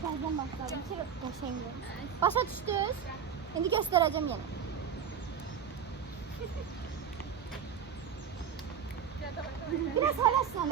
Senden başladım. Şimdi başa düşdünüz. İndi göstereceğim yine. Biraz həvəslə.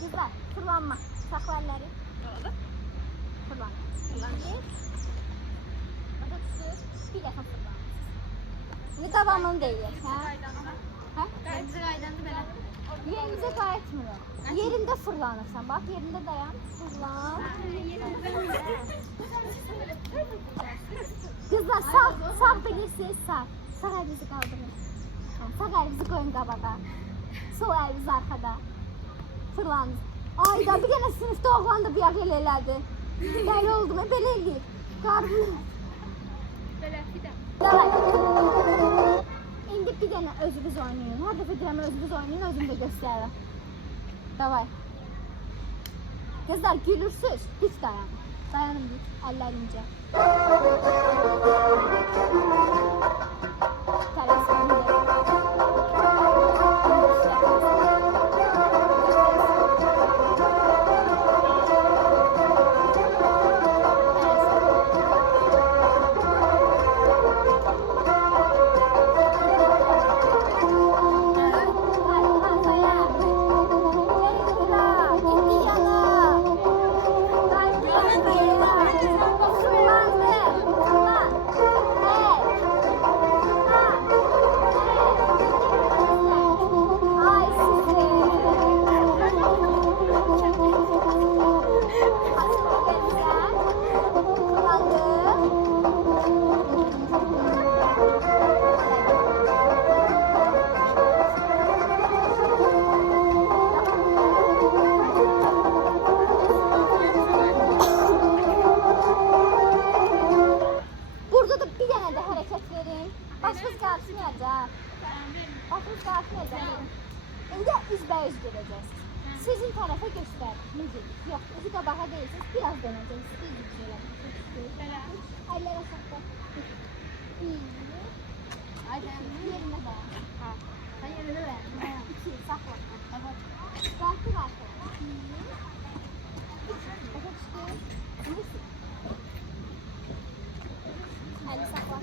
Güzel, fırlanma. Sakla elleri. Fırlan. Hadi tutuyor. Bir defa fırlan. Ne devamını değil. Ha? Bize kaydandı ben. Yerinize qayıtmıyor. Yerinde fırlanırsan. Bak yerinde dayan. Fırlan. Kızlar sağ bilirsiniz sağ. Sağ elinizi kaldırın. Sağ elinizi koyun qabağa. Sol eliniz arkada. Fırlandınız. Ayda bir dənə sınıfda oğlan da bir yer elədi. Dəli oldum, belə eləyir. Qarnım. Belə, bir də. Davay. İndi bir dənə özünüz oynayın. Hər dəfə deyirəm özünüz oynayın, özüm də göstərirəm. Davay. Kızlar gülürsüz, hiç dayanın. Dayanın bir, əllərincə. Tələsməyin. Başımız kalkmayacak. Başımız kalkmayacak. İndi üzbəüz gedəcəksiniz. Sizin tarafa göstər. Yox, üzü qabağa deyilsiniz. Biraz dönəcəksiniz. Əllər aşağıda. Yerində də. Sən yerində də. 2, saxla. Qalxır artıq. 2. Ali saxla.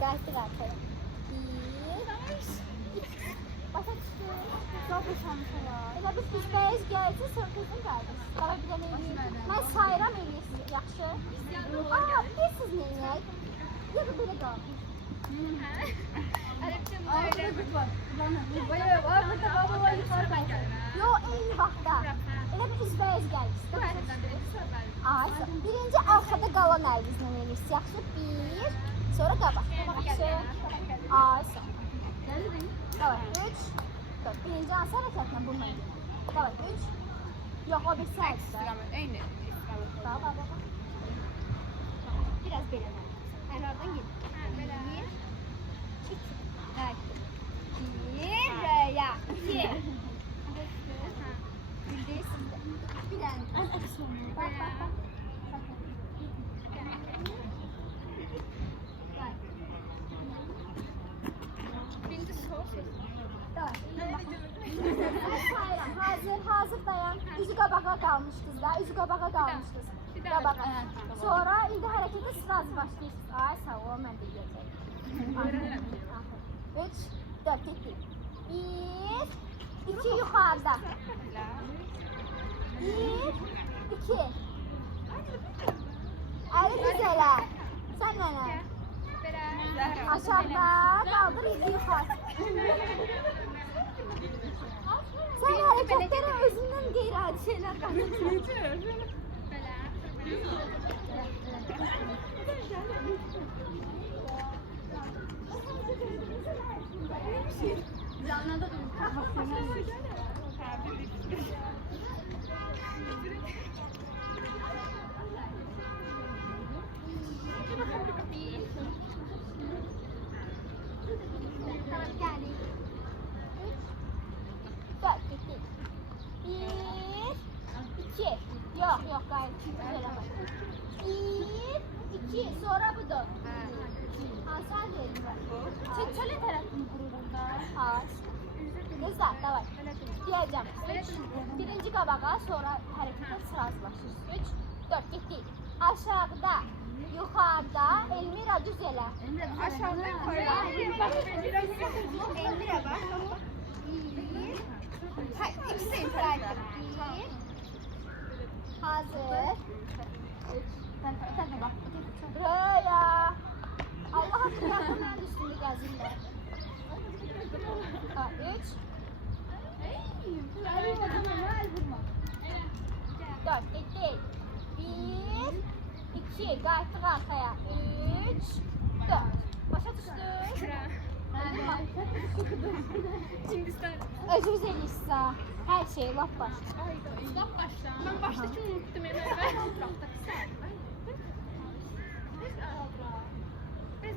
Qalxır artıq. 1. Başa düşdü. Çox şanslı var. Elə biz üzbəyiz gəlsin, sonra kızın qaldı. Qara bir dənə eləyir. Mən sayıram eləyirsiniz, yaxşı? Aa, bilirsiniz neyək? Ya da belə qaldı. Yo, eyni vaxtda. Elə bir üzbəyiz gəlirsiniz. Birinci arxada qalan əlinizlə eləyirsiniz, yaxşı? 1. Sonra qabaq. Yaxşı? Aysa. Davay, 3. Birinci hansı hərəkətlə bununla gidiyor? Davay, 3. Yox, o bir səhətdə. Eyni. Bak. Biraz belə. Oradan git. 1. 2. Evet. 1 veya 2. Bildiysiniz. Bir dənə. Bak. Hazır dayan. Üzü qabağa qalmışdınız da. Üzü qabağa qalmışdınız. Qabağa. Sonra indi hərəkətə sırası başlayırsınız. Ay sağ ol, mən də yeyəcəyim. 3, 4, 2. 1. 2 yuxarıda. 1, 2. Əli düz elə. Sən mənə. Aşağıda qaldır 2 yuxarı. Sən hərəkətlərə özündən qeyri-adi şeylər qatırsan. Canına da Tamam, geldik. 4, bitti. 1, 2. Yok, gayet güzel ama. 1, 2. Sonra budur. Ha, sen de elin var. Çöle tarafını kururum da. Ha. Kızlar, davay. Diyeceğim. 3. Birinci qabağa, sonra hərəkətə sırazlaşır. 3, 4, getdik. Aşağıda, yuxarıda, Elmira düz elə. Aşağıdan koyalım. Elmira bak. 1. Hayır, ikisi imparaydı. 1. Hazır. 3. Sen de bak. Röya. Allah hakkında ben üstünde gəzirlər. 3. 4, getdik. 1, 2, qayıtdıq arxaya. 3, 4. Başa düşdük. Şimdi sen. Özünüz eləyirsə, hər şey lap başa. Laf başla. Ben baştaki unuttum hemen. Biz